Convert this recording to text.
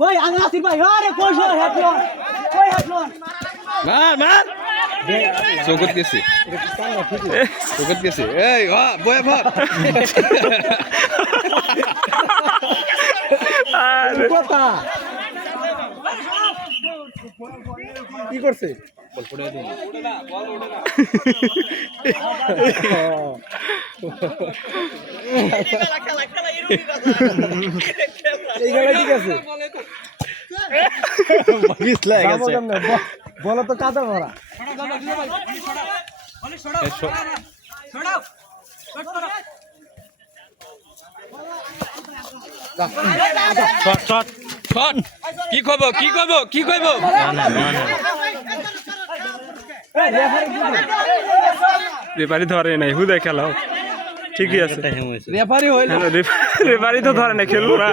ওই আঙ্গা আসির ভাই আরে কইছো হেডলন কই হেডলন মার মার চৌকত গেছে চৌকত গেছে এই বয় ভাব কথা কি করছে বলো তো কাদা ভরা কি কব কি কব কি কইব রেফারি ধরে নাই হুদে খেলাও ঠিকই আছে রেফারি হইল রেফারি তো ধরে নাই খেলবো না